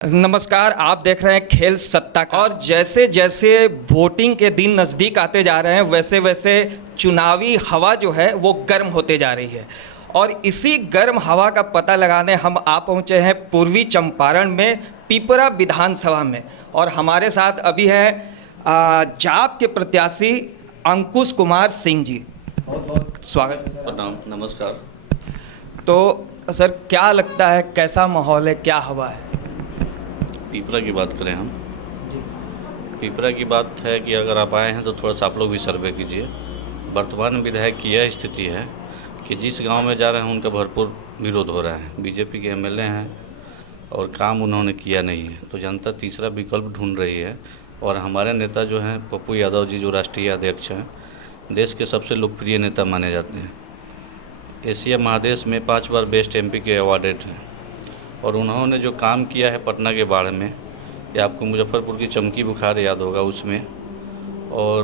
नमस्कार, आप देख रहे हैं खेल सत्ता का। और जैसे जैसे वोटिंग के दिन नज़दीक आते जा रहे हैं वैसे वैसे चुनावी हवा जो है वो गर्म होते जा रही है। और इसी गर्म हवा का पता लगाने हम आ पहुँचे हैं पूर्वी चंपारण में पिपरा विधानसभा में। और हमारे साथ अभी हैं जाप के प्रत्याशी अंकुश कुमार सिंह जी। बहुत बहुत स्वागत है सर। नमस्कार। तो सर, क्या लगता है, कैसा माहौल है, क्या हवा है? पिपरा की बात करें हम, पिपरा की बात है कि अगर आप आए हैं तो थोड़ा सा आप लोग भी सर्वे कीजिए। वर्तमान विधायक की यह स्थिति है कि जिस गांव में जा रहे हैं उनका भरपूर विरोध हो रहा है। बीजेपी के एमएलए हैं और काम उन्होंने किया नहीं है, तो जनता तीसरा विकल्प ढूंढ रही है। और हमारे नेता जो हैं पप्पू यादव जी, जो राष्ट्रीय अध्यक्ष हैं, देश के सबसे लोकप्रिय नेता माने जाते हैं। एशिया महादेश में 5 बार बेस्ट एमपी के अवार्डेड हैं। और उन्होंने जो काम किया है पटना के बाढ़ में, या आपको मुजफ्फरपुर की चमकी बुखार याद होगा उसमें, और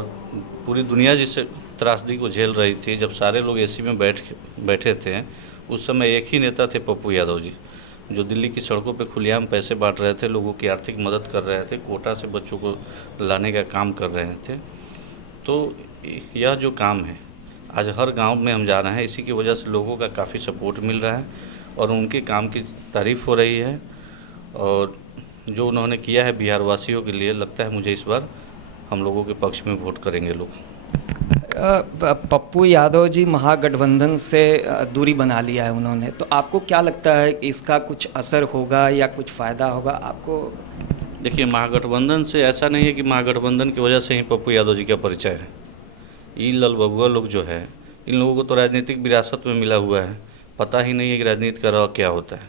पूरी दुनिया जिस त्रासदी को झेल रही थी जब सारे लोग एसी में बैठे थे, उस समय एक ही नेता थे पप्पू यादव जी, जो दिल्ली की सड़कों पे खुलेआम पैसे बांट रहे थे, लोगों की आर्थिक मदद कर रहे थे, कोटा से बच्चों को लाने का काम कर रहे थे। तो यह जो काम है आज हर गांव में हम जा रहे हैं, इसी की वजह से लोगों का काफ़ी सपोर्ट मिल रहा है और उनके काम की तारीफ़ हो रही है। और जो उन्होंने किया है बिहार वासियों के लिए, लगता है मुझे इस बार हम लोगों के पक्ष में वोट करेंगे लोग। पप्पू यादव जी महागठबंधन से दूरी बना लिया है उन्होंने, तो आपको क्या लगता है कि इसका कुछ असर होगा या कुछ फ़ायदा होगा आपको? देखिए, महागठबंधन से ऐसा नहीं है कि महागठबंधन की वजह से ही पप्पू यादव जी का परिचय है। ये लल बबुआ लोग जो है, इन लोगों को तो राजनीतिक विरासत में मिला हुआ है, पता ही नहीं है कि राजनीति का राह क्या होता है।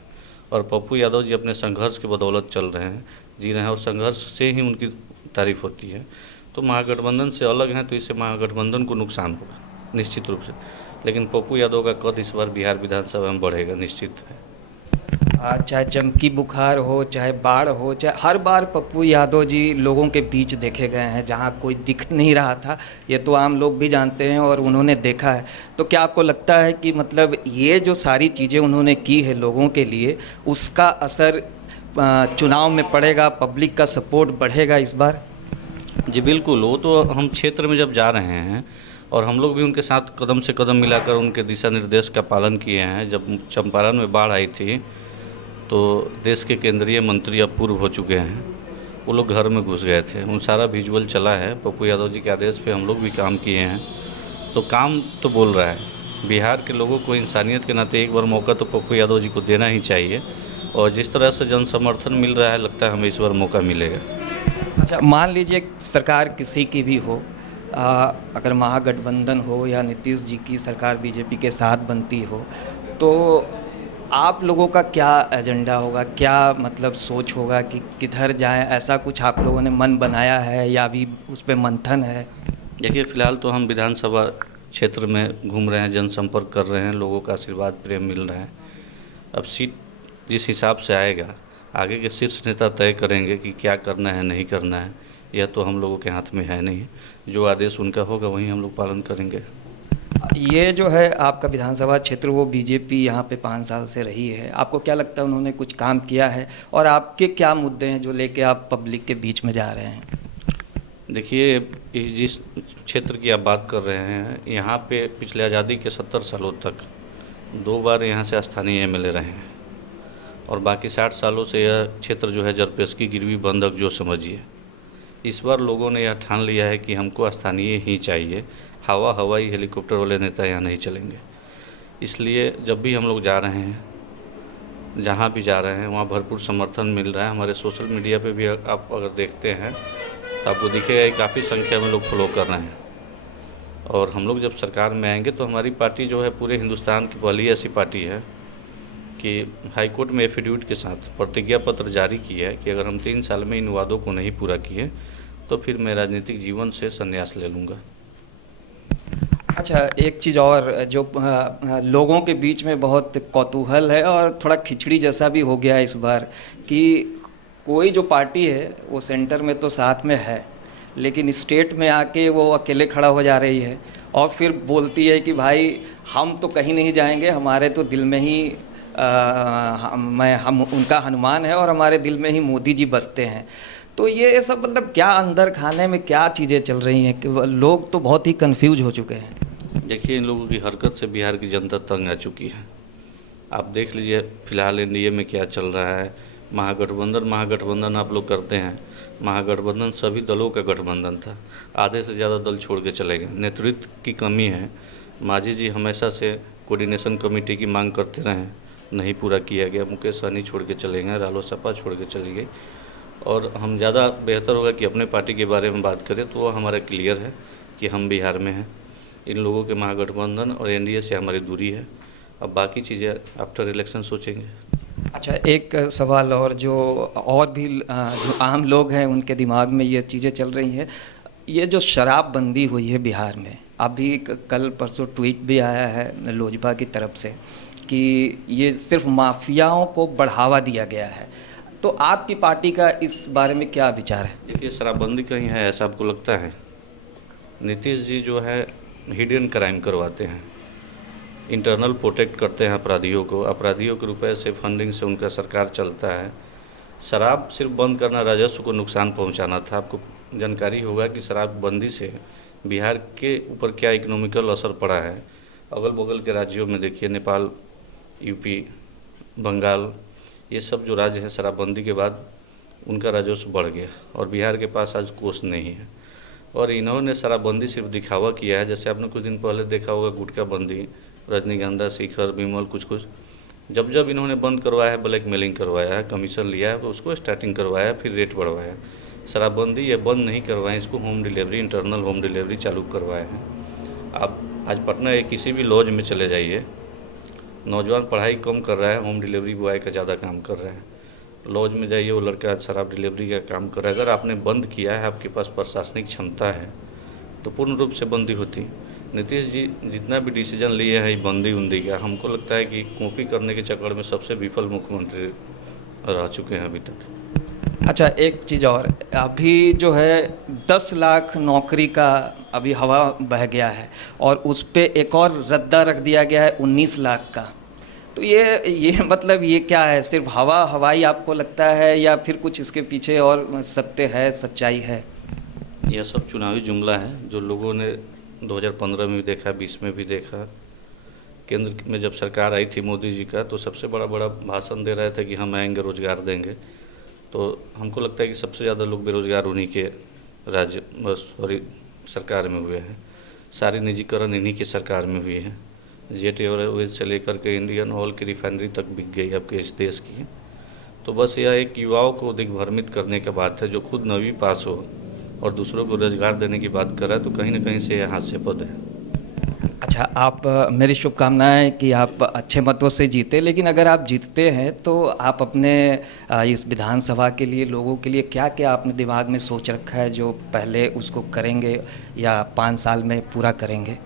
और पप्पू यादव जी अपने संघर्ष की बदौलत चल रहे हैं, जी रहे हैं, और संघर्ष से ही उनकी तारीफ होती है। तो महागठबंधन से अलग हैं तो इससे महागठबंधन को नुकसान होगा निश्चित रूप से, लेकिन पप्पू यादव का कद इस बार बिहार विधानसभा में बढ़ेगा निश्चित है। चाहे चमकी बुखार हो, चाहे बाढ़ हो, चाहे हर बार पप्पू यादव जी लोगों के बीच देखे गए हैं जहां कोई दिख नहीं रहा था। ये तो आम लोग भी जानते हैं और उन्होंने देखा है। तो क्या आपको लगता है कि मतलब ये जो सारी चीज़ें उन्होंने की है लोगों के लिए, उसका असर चुनाव में पड़ेगा, पब्लिक का सपोर्ट बढ़ेगा इस बार? जी बिल्कुल, वो तो हम क्षेत्र में जब जा रहे हैं और हम लोग भी उनके साथ कदम से कदम मिलाकर उनके दिशा निर्देश का पालन किए हैं। जब चंपारण में बाढ़ आई थी तो देश के केंद्रीय मंत्री अब पूर्व हो चुके हैं, वो लोग घर में घुस गए थे, उन सारा विजुअल चला है। पप्पू यादव जी के आदेश पे हम लोग भी काम किए हैं, तो काम तो बोल रहा है। बिहार के लोगों को इंसानियत के नाते एक बार मौका तो पप्पू यादव जी को देना ही चाहिए, और जिस तरह से जन समर्थन मिल रहा है, लगता है हमें इस बार मौका मिलेगा। अच्छा, मान लीजिए सरकार किसी की भी हो, अगर महागठबंधन हो या नीतीश जी की सरकार बीजेपी के साथ बनती हो, तो आप लोगों का क्या एजेंडा होगा, क्या मतलब सोच होगा कि किधर जाएं? ऐसा कुछ आप लोगों ने मन बनाया है या अभी उस पर मंथन है? देखिए, फ़िलहाल तो हम विधानसभा क्षेत्र में घूम रहे हैं, जनसंपर्क कर रहे हैं, लोगों का आशीर्वाद प्रेम मिल रहा है। अब सीट जिस हिसाब से आएगा, आगे के शीर्ष नेता तय करेंगे कि क्या करना है नहीं करना है, यह तो हम लोगों के हाथ में है नहीं। जो आदेश उनका होगा वही हम लोग पालन करेंगे। ये जो है आपका विधानसभा क्षेत्र, वो बीजेपी यहाँ पे 5 साल से रही है, आपको क्या लगता है उन्होंने कुछ काम किया है? और आपके क्या मुद्दे हैं जो लेके आप पब्लिक के बीच में जा रहे हैं? देखिए, जिस क्षेत्र की आप बात कर रहे हैं, यहाँ पे पिछले आज़ादी के 70 सालों तक 2 बार यहाँ से स्थानीय एमएलए रहे हैं, और बाकी 60 सालों से यह क्षेत्र जो है जरपेशगी गिरवी बंधक जो समझिए। इस बार लोगों ने यह ठान लिया है कि हमको स्थानीय ही चाहिए, हवाई हेलीकॉप्टर वाले नेता यहाँ नहीं चलेंगे। इसलिए जब भी हम लोग जा रहे हैं, जहाँ भी जा रहे हैं, वहाँ भरपूर समर्थन मिल रहा है। हमारे सोशल मीडिया पे भी आप अगर देखते हैं तो आपको दिखेगा कि काफ़ी संख्या में लोग फॉलो कर रहे हैं। और हम लोग जब सरकार में आएंगे तो हमारी पार्टी जो है पूरे हिंदुस्तान की पहली ऐसी पार्टी है कि हाईकोर्ट में एफिडेविट के साथ प्रतिज्ञा पत्र जारी किया है कि अगर हम 3 साल में इन वादों को नहीं पूरा किए तो फिर मैं राजनीतिक जीवन से संन्यास ले लूँगा। अच्छा, एक चीज़ और जो लोगों के बीच में बहुत कौतूहल है और थोड़ा खिचड़ी जैसा भी हो गया है इस बार, कि कोई जो पार्टी है वो सेंटर में तो साथ में है, लेकिन स्टेट में आके वो अकेले खड़ा हो जा रही है और फिर बोलती है कि भाई हम तो कहीं नहीं जाएंगे, हमारे तो दिल में ही हम उनका हनुमान है और हमारे दिल में ही मोदी जी बसते हैं। तो ये सब मतलब क्या अंदर खाने में क्या चीज़ें चल रही हैं कि लोग तो बहुत ही कंफ्यूज हो चुके हैं। देखिए, इन लोगों की हरकत से बिहार की जनता तंग आ चुकी है। आप देख लीजिए फिलहाल एनडीए में क्या चल रहा है। महागठबंधन आप लोग करते हैं। महागठबंधन सभी दलों का गठबंधन था। आधे से ज़्यादा दल छोड़ के चले गए। नेतृत्व की कमी है। मांझी जी हमेशा से कोऑर्डिनेशन कमेटी की मांग करते रहे, नहीं पूरा किया गया। मुकेश सहनी छोड़ के चले गए, रालोसपा छोड़ के चली गई। और हम ज़्यादा बेहतर होगा कि अपने पार्टी के बारे में बात करें तो वो हमारा क्लियर है कि हम बिहार में हैं। इन लोगों के महागठबंधन और एनडीए से हमारी दूरी है। अब बाकी चीज़ें आफ्टर इलेक्शन सोचेंगे। अच्छा, एक सवाल और भी जो आम लोग हैं उनके दिमाग में ये चीज़ें चल रही हैं। ये जो शराबबंदी हुई है बिहार में, अभी कल परसों ट्वीट भी आया है लोजपा की तरफ से कि ये सिर्फ माफियाओं को बढ़ावा दिया गया है। तो आपकी पार्टी का इस बारे में क्या विचार है? देखिए, शराबबंदी कहीं है ऐसा आपको लगता है? नीतीश जी जो है हिडन क्राइम करवाते हैं, इंटरनल प्रोटेक्ट करते हैं अपराधियों के रुपए से फंडिंग से उनका सरकार चलता है। शराब सिर्फ बंद करना राजस्व को नुकसान पहुंचाना था। आपको जानकारी होगा कि शराबबंदी से बिहार के ऊपर क्या इकोनॉमिकल असर पड़ा है। अगल बगल के राज्यों में देखिए, नेपाल, यूपी, बंगाल, ये सब जो राज्य है शराबबंदी के बाद उनका राजस्व बढ़ गया और बिहार के पास आज कोष नहीं है। और इन्होंने शराबबंदी सिर्फ दिखावा किया है। जैसे आपने कुछ दिन पहले देखा होगा गुटखा बंदी, रजनीगंधा, शिखर, विमल, कुछ जब इन्होंने बंद करवाया है, ब्लैक मेलिंग करवाया है, कमीशन लिया है, तो उसको स्टार्टिंग करवाया, फिर रेट बढ़वाया। शराबबंदी ये बंद नहीं करवाएं, इसको home delivery, internal home delivery चालू करवाए हैं। आप आज पटना के किसी भी लॉज में चले जाइए, नौजवान पढ़ाई कम कर रहा है, होम डिलीवरी बॉय का ज़्यादा काम कर रहा है। लॉज में जाइए, वो लड़का आज शराब डिलीवरी का काम कर रहा है। अगर आपने बंद किया है, आपके पास प्रशासनिक क्षमता है तो पूर्ण रूप से बंदी होती। नीतीश जी जितना भी डिसीजन लिए हैं बंदी उंदी का, हमको लगता है कि कॉपी करने के चक्कर में सबसे विफल मुख्यमंत्री रह चुके हैं अभी तक। अच्छा, एक चीज़ और, अभी जो है 10 लाख नौकरी का अभी हवा बह गया है और उस पे एक और रद्दा रख दिया गया है 19 लाख का। तो ये मतलब ये क्या है? सिर्फ हवाई आपको लगता है या फिर कुछ इसके पीछे और सत्य है, सच्चाई है? यह सब चुनावी जुमला है जो लोगों ने 2015 में भी देखा, 20 में भी देखा। केंद्र में जब सरकार आई थी मोदी जी का, तो सबसे बड़ा भाषण दे रहे थे कि हम आएंगे, रोजगार देंगे। तो हमको लगता है कि सबसे ज़्यादा लोग बेरोजगार उन्हीं के सरकार में हुए हैं। सारी निजीकरण इन्हीं की सरकार में हुई है। जेट एयरवेज से लेकर के इंडियन ऑयल की रिफाइनरी तक बिक गई आपके इस देश की। तो बस यह एक युवाओं को दिग्भ्रमित करने का बात है। जो खुद 9वीं पास हो और दूसरों को रोजगार देने की बात कर रहा है, तो कहीं ना कहीं से यह हास्यास्पद है। अच्छा, आप मेरी शुभकामनाएं कि आप अच्छे मतों से जीते। लेकिन अगर आप जीतते हैं तो आप अपने इस विधानसभा के लिए, लोगों के लिए क्या क्या आपने दिमाग में सोच रखा है जो पहले उसको करेंगे या 5 साल में पूरा करेंगे?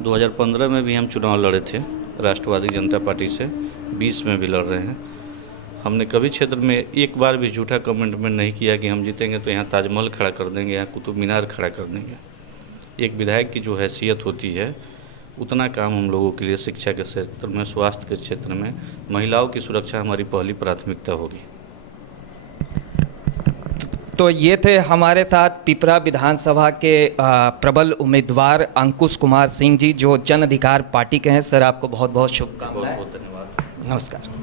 2015 में भी हम चुनाव लड़े थे राष्ट्रवादी जनता पार्टी से, 20 में भी लड़ रहे हैं। हमने कभी क्षेत्र में एक बार भी झूठा कमिटमेंट नहीं किया कि हम जीतेंगे तो यहाँ ताजमहल खड़ा कर देंगे, यहाँ कुतुब मीनार खड़ा कर देंगे। एक विधायक की जो हैसियत होती है, उतना काम हम लोगों के लिए शिक्षा के क्षेत्र में, स्वास्थ्य के क्षेत्र में, महिलाओं की सुरक्षा हमारी पहली प्राथमिकता होगी। तो ये थे हमारे साथ पिपरा विधानसभा के प्रबल उम्मीदवार अंकुश कुमार सिंह जी, जो जन अधिकार पार्टी के हैं। सर, आपको बहुत बहुत शुभकामनाएं। बहुत बहुत धन्यवाद। नमस्कार।